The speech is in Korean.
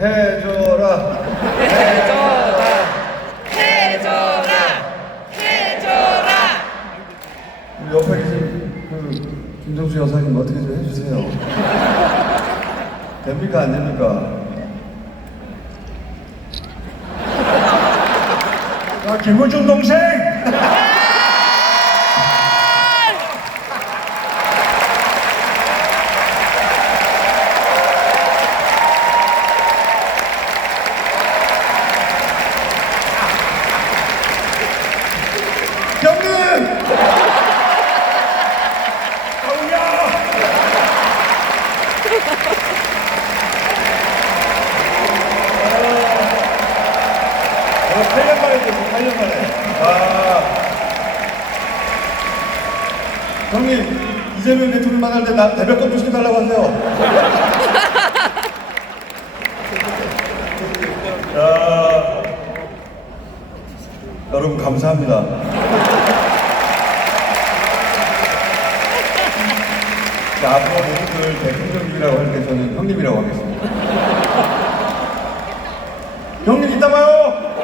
해줘라. 해줘라 해줘라 해줘라 우리 옆에 계신 그 김정수 여사님 어떻게 좀 해주세요. 됩니까 안 됩니까? 아, 김우중 동생! 형님! 아우야! 어, 8년 만에 됐어, 8년 만에. 아. 형님, 이재명 대통령 만날 때 나 대변권 좀 시켜달라고 하세요. 야. 여러분, 감사합니다. 자, 앞으로 뭐 모두들 대통령님이라고 할 때 저는 형님이라고 하겠습니다. 형님 이따 봐요!